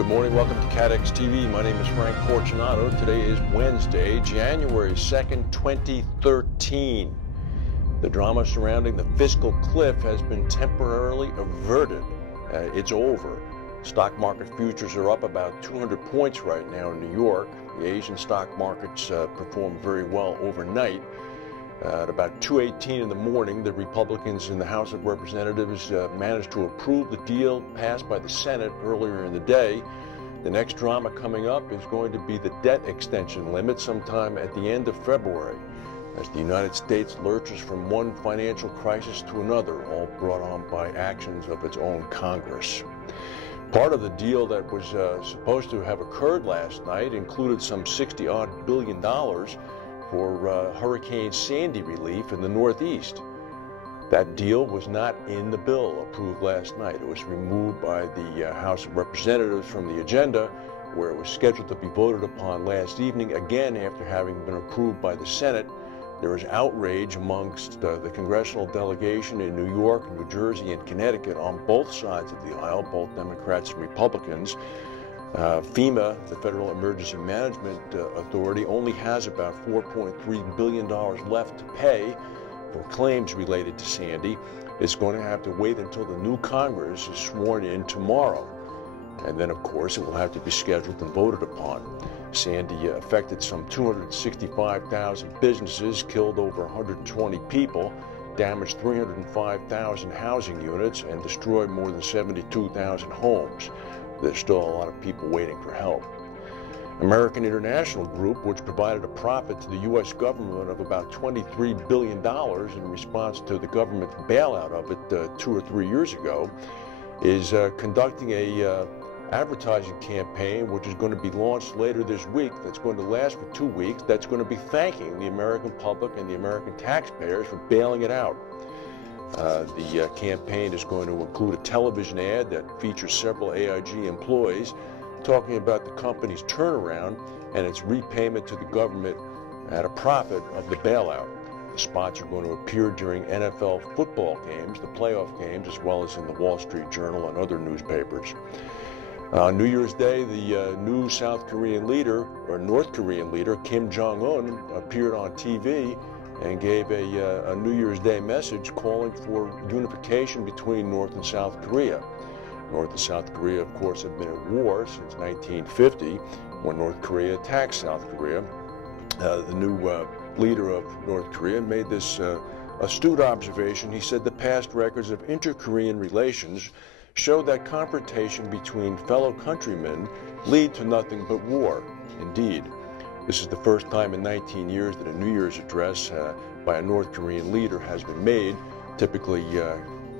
Good morning, welcome to CATEX TV. My name is Frank Fortunato. Today is Wednesday, January 2nd, 2013. The drama surrounding the fiscal cliff has been temporarily averted. It's over. Stock market futures are up about 200 points right now in New York. The Asian stock markets performed very well overnight. At about 2:18 in the morning, the Republicans in the House of Representatives managed to approve the deal passed by the Senate earlier in the day. The next drama coming up is going to be the debt extension limit sometime at the end of February, as the United States lurches from one financial crisis to another, all brought on by actions of its own Congress. Part of the deal that was supposed to have occurred last night included some $60-odd billion for Hurricane Sandy relief in the Northeast. That deal was not in the bill approved last night. It was removed by the House of Representatives from the agenda, where it was scheduled to be voted upon last evening, again after having been approved by the Senate. There is outrage amongst the congressional delegation in New York, New Jersey, and Connecticut on both sides of the aisle, both Democrats and Republicans. FEMA, the Federal Emergency Management Authority, only has about $4.3 billion left to pay for claims related to Sandy. It's going to have to wait until the new Congress is sworn in tomorrow. And then, of course, it will have to be scheduled and voted upon. Sandy affected some 265,000 businesses, killed over 120 people, damaged 305,000 housing units, and destroyed more than 72,000 homes. There's still a lot of people waiting for help. American International Group, which provided a profit to the U.S. government of about $23 billion in response to the government's bailout of it 2 or 3 years ago, is conducting a advertising campaign which is going to be launched later this week, that's going to last for 2 weeks, that's going to be thanking the American public and the American taxpayers for bailing it out. The campaign is going to include a television ad that features several AIG employees talking about the company's turnaround and its repayment to the government at a profit of the bailout. The spots are going to appear during NFL football games, the playoff games, as well as in the Wall Street Journal and other newspapers. On New Year's Day, the new South Korean leader, or North Korean leader, Kim Jong-un, appeared on TV and gave a New Year's Day message calling for unification between North and South Korea. North and South Korea, of course, have been at war since 1950, when North Korea attacked South Korea. The new leader of North Korea made this astute observation. He said the past records of inter-Korean relations show that confrontation between fellow countrymen lead to nothing but war. Indeed. This is the first time in 19 years that a New Year's address by a North Korean leader has been made. Typically,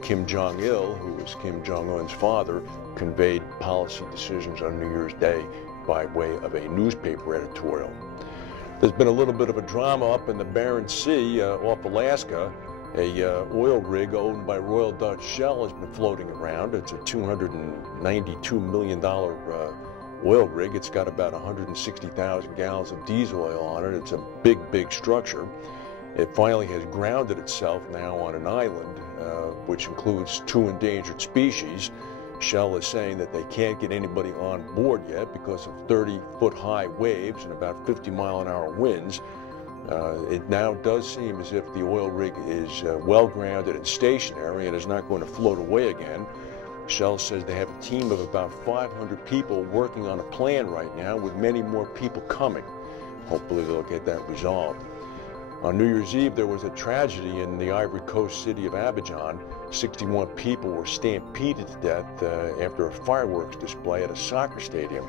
Kim Jong-il, who was Kim Jong-un's father, conveyed policy decisions on New Year's Day by way of a newspaper editorial. There's been a little bit of a drama up in the Barents Sea off Alaska. A oil rig owned by Royal Dutch Shell has been floating around. It's a $292 million oil rig. It's got about 160,000 gallons of diesel oil on it. It's a big, big structure. It finally has grounded itself now on an island, which includes 2 endangered species. Shell is saying that they can't get anybody on board yet because of 30-foot-high waves and about 50-mile-an-hour winds. It now does seem as if the oil rig is well grounded and stationary and is not going to float away again. Shell says they have a team of about 500 people working on a plan right now, with many more people coming. Hopefully they'll get that resolved. On New Year's Eve, there was a tragedy in the Ivory Coast city of Abidjan. 61 people were stampeded to death after a fireworks display at a soccer stadium.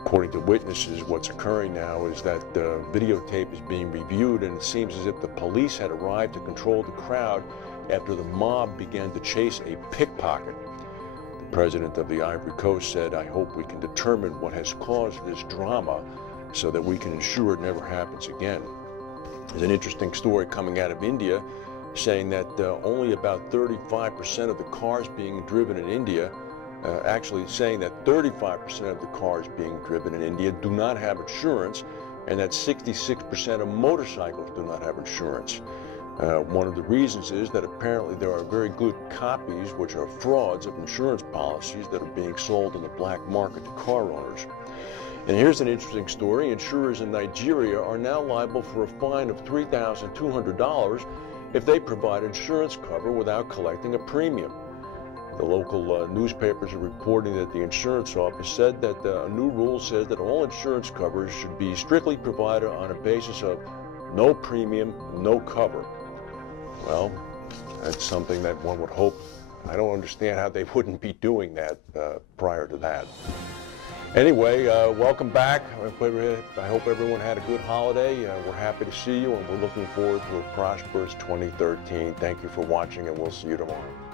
According to witnesses, what's occurring now is that the videotape is being reviewed, and it seems as if the police had arrived to control the crowd after the mob began to chase a pickpocket. The president of the Ivory Coast said, "I hope we can determine what has caused this drama so that we can ensure it never happens again." There's an interesting story coming out of India saying that only about 35% of the cars being driven in India, actually saying that 35% of the cars being driven in India do not have insurance, and that 66% of motorcycles do not have insurance. One of the reasons is that apparently there are very good copies, which are frauds of insurance policies that are being sold in the black market to car owners. And here's an interesting story. Insurers in Nigeria are now liable for a fine of $3,200 if they provide insurance cover without collecting a premium. The local newspapers are reporting that the insurance office said that a new rule says that all insurance covers should be strictly provided on a basis of no premium, no cover. Well, that's something that one would hope. I don't understand how they wouldn't be doing that prior to that. Anyway, welcome back. I hope everyone had a good holiday. We're happy to see you, and we're looking forward to a prosperous 2013. Thank you for watching, and we'll see you tomorrow.